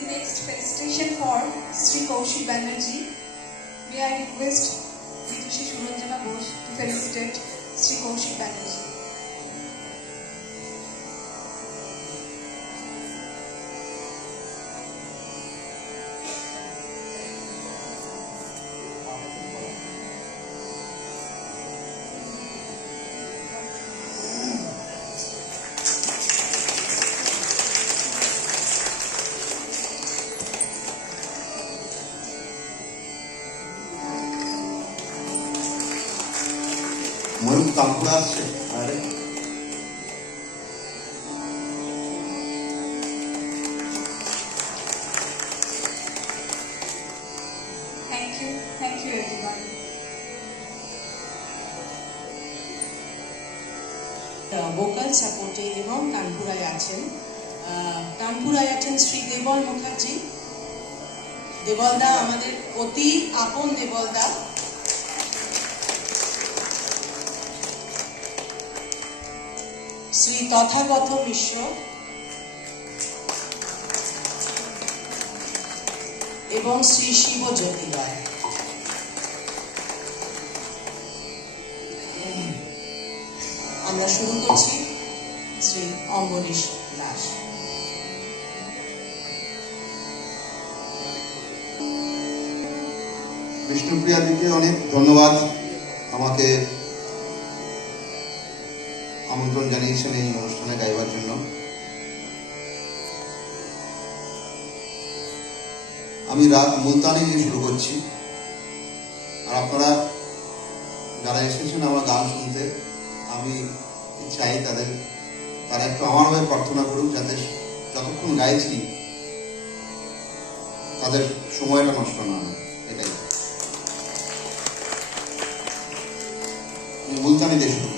the next felicitation for Sri Kaushik Banerjee. May I request Vidushi Suranjana Bose to felicitate Sri Kaushik Banerjee. ময়ূর তাম্পুরা আসছে আরে Thank you everyone. Vocal সাপোর্টে এবং কানপুরায় আছেন শ্রী দেবল মুখার্জি। দেবলদা আমাদের অতি আপন দেবলদা। শ্রী তথাগত মিশ্র এবং শ্রী শিবজ্যোতি রায়। আমরা শুরু করছি শ্রী অম্বরীশ দাস। বিষ্ণুপ্রিয়া দিকে অনেক ধন্যবাদ, আমাকে আমন্ত্রণ জানিয়েছেন এই অনুষ্ঠানে গাইবার জন্য। আমি রাগ মুলতানি দিয়ে শুরু করছি, আর আপনারা যারা এসেছেন আমার গান শুনতে, আমি চাই তারা একটু আমার হয়ে প্রার্থনা করুক, যাতে যতক্ষণ গাইছি তাদের সময়টা নষ্ট না হয়। এটাই মুলতানি দিয়ে শুরু।